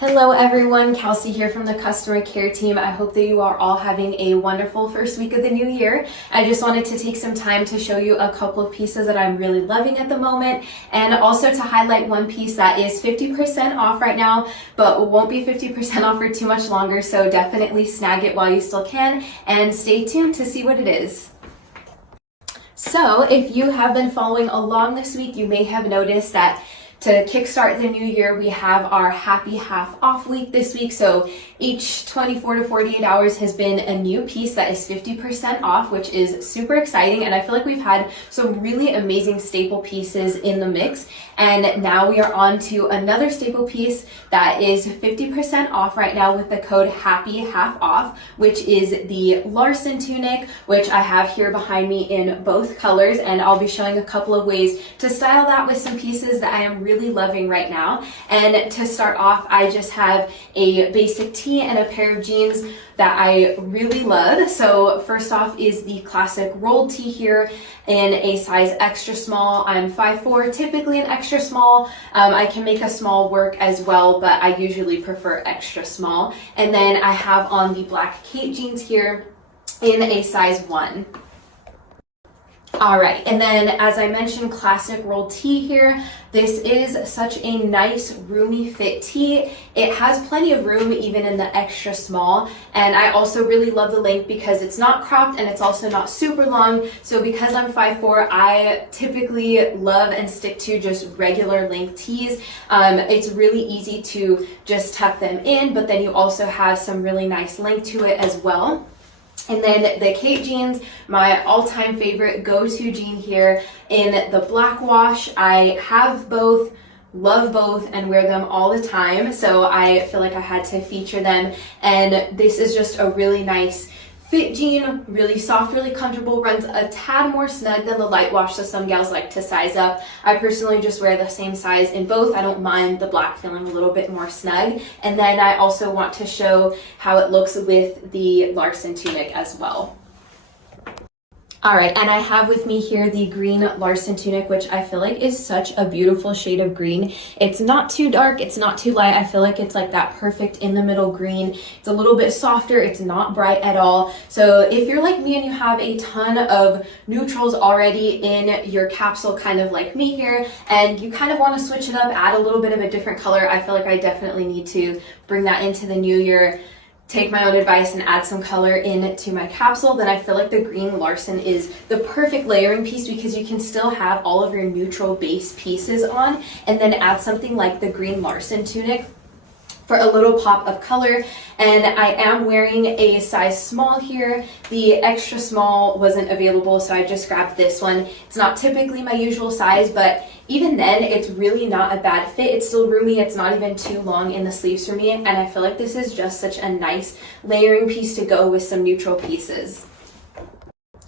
Hello everyone, Kelsey here from the customer care team. I hope that you are all having a wonderful first week of the new year. I just wanted to take some time to show you a couple of pieces that I'm really loving at the moment, and also to highlight one piece that is 50% off right now, but won't be 50% off for too much longer, so definitely snag it while you still can, and stay tuned to see what it is. So if you have been following along this week, you may have noticed that to kickstart the new year, we have our happy half off week this week. So each 24 to 48 hours has been a new piece that is 50% off, which is super exciting. And I feel like we've had some really amazing staple pieces in the mix. And now we are on to another staple piece that is 50% off right now with the code happy half off, which is the Larson tunic, which I have here behind me in both colors. And I'll be showing a couple of ways to style that with some pieces that I am really loving right now. And to start off, I just have a basic tee and a pair of jeans that I really love. So first off is the classic rolled tee here in a size extra small. I'm 5'4", typically an extra small. I can make a small work as well, but I usually prefer extra small. And then I have on the black Kate jeans here in a size 1. All right, and then as I mentioned, classic rolled tee here. This is such a nice roomy fit tee. It has plenty of room even in the extra small, and I also really love the length because it's not cropped and it's also not super long. So because I'm 5'4", I typically love and stick to just regular length tees. It's really easy to just tuck them in, but then you also have some really nice length to it as well. And then the Kate jeans, my all-time favorite go-to jean here in the black wash. I have both, love both, and wear them all the time. So I feel like I had to feature them. And this is just a really nice fit jean, really soft, really comfortable, runs a tad more snug than the light wash, so some gals like to size up. I personally just wear the same size in both. I don't mind the black feeling a little bit more snug. And then I also want to show how it looks with the Larson tunic as well. All right, and I have with me here the green Larson tunic, which I feel like is such a beautiful shade of green. It's not too dark, it's not too light. I feel like it's like that perfect in the middle green. It's a little bit softer, it's not bright at all. So if you're like me and you have a ton of neutrals already in your capsule, kind of like me here, and you kind of want to switch it up, add a little bit of a different color, I feel like I definitely need to bring that into the new year. Take my own advice and add some color into my capsule, then I feel like the green Larson is the perfect layering piece because you can still have all of your neutral base pieces on and then add something like the green Larson tunic for a little pop of color. And I am wearing a size small here. The extra small wasn't available, so I just grabbed this one. It's not typically my usual size, but even then, it's really not a bad fit. It's still roomy, it's not even too long in the sleeves for me, and I feel like this is just such a nice layering piece to go with some neutral pieces.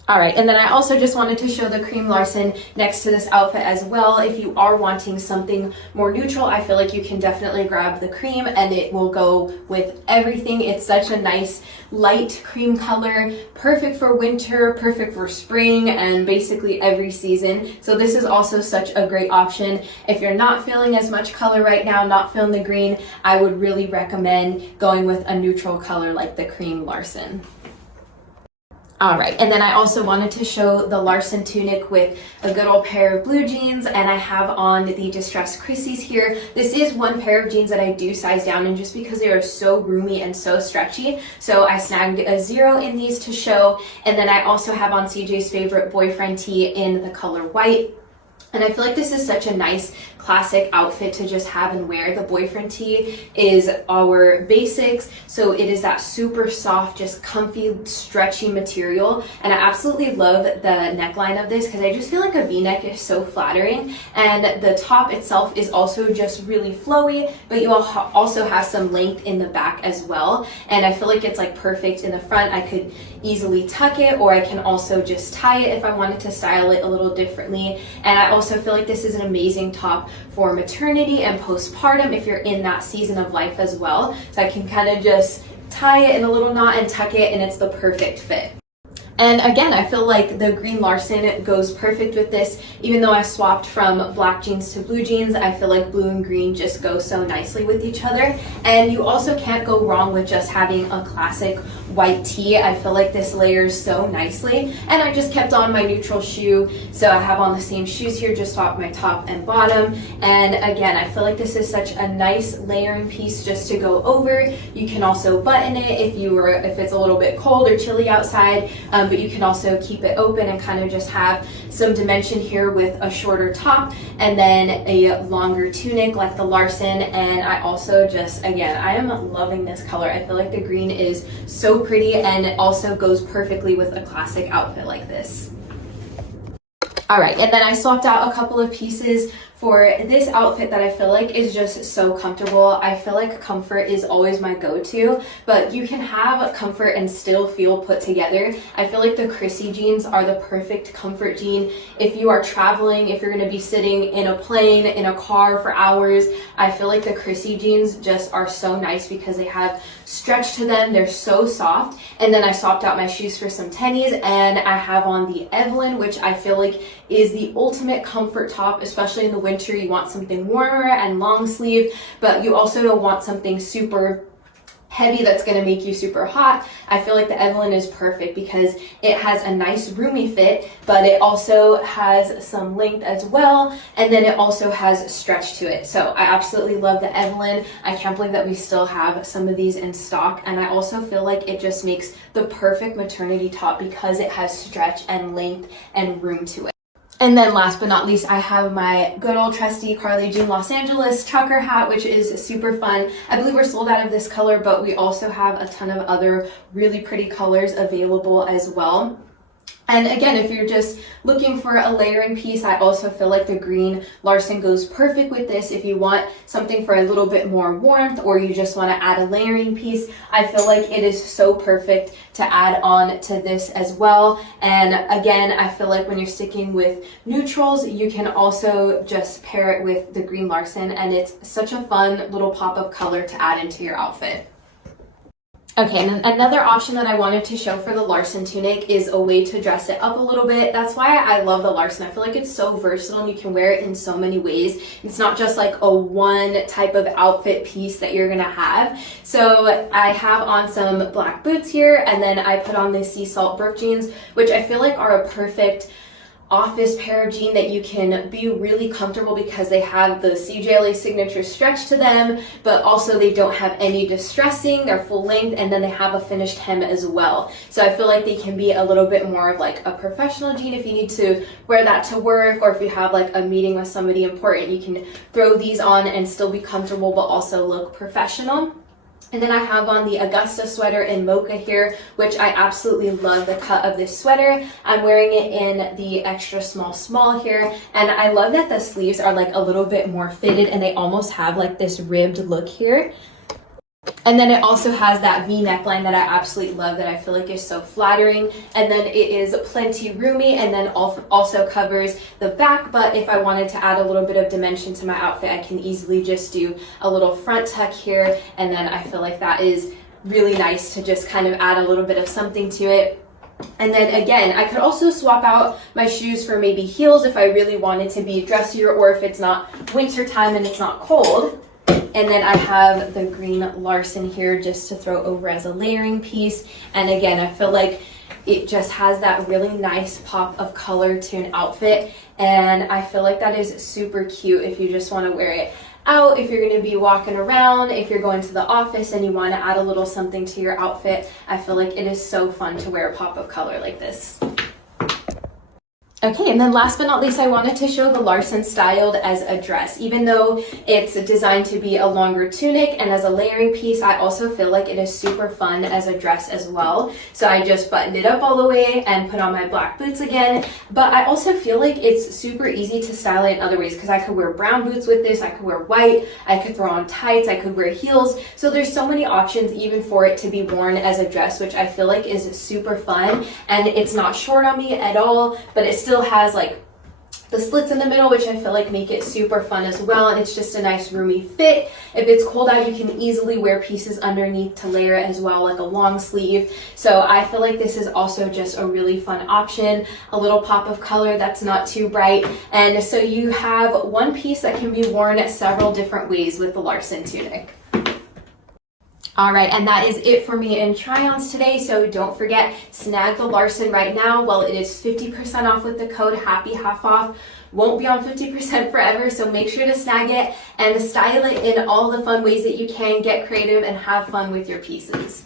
All right, and then I also just wanted to show the cream Larson next to this outfit as well. If you are wanting something more neutral, I feel like you can definitely grab the cream and it will go with everything. It's such a nice light cream color, perfect for winter, perfect for spring, and basically every season. So this is also such a great option. If you're not feeling as much color right now, not feeling the green, I would really recommend going with a neutral color like the cream Larson. All right, and then I also wanted to show the Larson tunic with a good old pair of blue jeans, and I have on the distressed Christies here. This is one pair of jeans that I do size down in just because they are so roomy and so stretchy. So I snagged a 0 in these to show, and then I also have on CJ's favorite boyfriend tee in the color white. And I feel like this is such a nice classic outfit to just have and wear. The boyfriend tee is our basics, so it is that super soft, just comfy, stretchy material. And I absolutely love the neckline of this because I just feel like a v-neck is so flattering. And the top itself is also just really flowy, but you also have some length in the back as well. And I feel like it's like perfect in the front. I could easily tuck it, or I can also just tie it if I wanted to style it a little differently. And I also feel like this is an amazing top for maternity and postpartum if you're in that season of life as well. So I can kind of just tie it in a little knot and tuck it, and it's the perfect fit. And again, I feel like the green Larson goes perfect with this. Even though I swapped from black jeans to blue jeans, I feel like blue and green just go so nicely with each other. And you also can't go wrong with just having a classic white tee. I feel like this layers so nicely. And I just kept on my neutral shoe. So I have on the same shoes here, just swap my top and bottom. And again, I feel like this is such a nice layering piece just to go over. You can also button it if it's a little bit cold or chilly outside. But you can also keep it open and kind of just have some dimension here with a shorter top and then a longer tunic like the Larson. And I also just, again, I am loving this color. I feel like the green is so pretty and it also goes perfectly with a classic outfit like this. All right, and then I swapped out a couple of pieces for this outfit that I feel like is just so comfortable. I feel like comfort is always my go-to, but you can have comfort and still feel put together. I feel like the Chrissy jeans are the perfect comfort jean. If you are traveling, if you're gonna be sitting in a plane, in a car for hours, I feel like the Chrissy jeans just are so nice because they have stretch to them. They're so soft. And then I swapped out my shoes for some tennies and I have on the Evelyn, which I feel like is the ultimate comfort top, especially in the winter. You want something warmer and long sleeve, but you also don't want something super heavy that's going to make you super hot. I feel like the Evelyn is perfect because it has a nice roomy fit, but it also has some length as well, and then it also has stretch to it. So I absolutely love the Evelyn. I can't believe that we still have some of these in stock, and I also feel like it just makes the perfect maternity top because it has stretch and length and room to it. And then last but not least, I have my good old trusty Carly Jean Los Angeles trucker hat, which is super fun. I believe we're sold out of this color, but we also have a ton of other really pretty colors available as well. And again, if you're just looking for a layering piece, I also feel like the green Larson goes perfect with this. If you want something for a little bit more warmth or you just want to add a layering piece, I feel like it is so perfect to add on to this as well. And again, I feel like when you're sticking with neutrals, you can also just pair it with the green Larson, and it's such a fun little pop of color to add into your outfit. Okay, and then another option that I wanted to show for the Larson tunic is a way to dress it up a little bit. That's why I love the Larson. I feel like it's so versatile and you can wear it in so many ways. It's not just like a one type of outfit piece that you're gonna have. So I have on some black boots here, and then I put on the sea salt Brooke jeans, which I feel like are a perfect office pair of jean that you can be really comfortable because they have the CJLA signature stretch to them, but also they don't have any distressing. They're full length, and then they have a finished hem as well. So I feel like they can be a little bit more of like a professional jean if you need to wear that to work, or if you have like a meeting with somebody important, you can throw these on and still be comfortable but also look professional. And then I have on the Augusta sweater in mocha here, which I absolutely love the cut of this sweater. I'm wearing it in the extra small here, and I love that the sleeves are like a little bit more fitted and they almost have like this ribbed look here. And then it also has that V neckline that I absolutely love, that I feel like is so flattering. And then it is plenty roomy, and then also covers the back. But if I wanted to add a little bit of dimension to my outfit, I can easily just do a little front tuck here. And then I feel like that is really nice to just kind of add a little bit of something to it. And then again, I could also swap out my shoes for maybe heels if I really wanted to be dressier, or if it's not winter time and it's not cold. And then I have the green Larson here just to throw over as a layering piece. And again, I feel like it just has that really nice pop of color to an outfit. And I feel like that is super cute if you just want to wear it out, if you're going to be walking around, if you're going to the office and you want to add a little something to your outfit. I feel like it is so fun to wear a pop of color like this. Okay, and then last but not least, I wanted to show the Larson styled as a dress. Even though it's designed to be a longer tunic and as a layering piece, I also feel like it is super fun as a dress as well. So I just buttoned it up all the way and put on my black boots again. But I also feel like it's super easy to style it in other ways, because I could wear brown boots with this, I could wear white, I could throw on tights, I could wear heels. So there's so many options even for it to be worn as a dress, which I feel like is super fun. And it's not short on me at all, but it still has like the slits in the middle, which I feel like make it super fun as well, and it's just a nice roomy fit. If it's cold out, you can easily wear pieces underneath to layer it as well, like a long sleeve. So I feel like this is also just a really fun option, a little pop of color that's not too bright, and so you have one piece that can be worn several different ways with the Larson tunic. All right, and that is it for me in try-ons today. So don't forget, snag the Larson right now. Well, it is 50% off with the code HAPPY half off. Won't be on 50% forever, so make sure to snag it and style it in all the fun ways that you can. Get creative and have fun with your pieces.